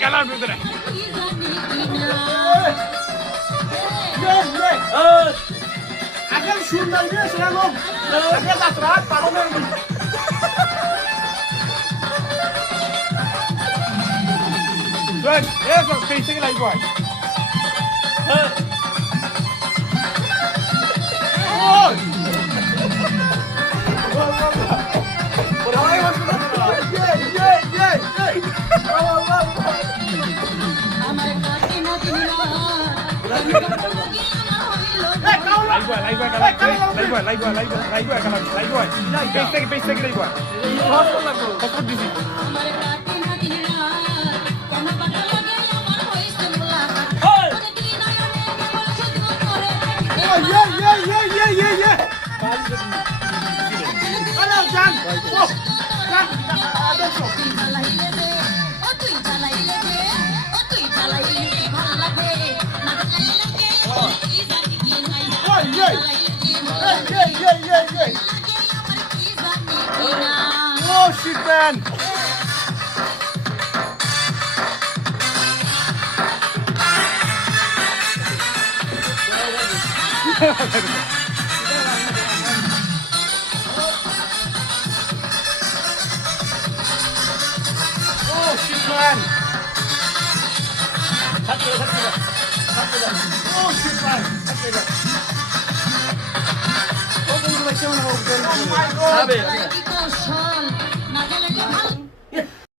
খেলার ভিতরে আগে সুন্দর দিয়ে সেরকম আগে যাত্রা পাগল eso, que dice que la igual. Oh shit, man! Oh shit, man! Oh shit, man! Oh my god!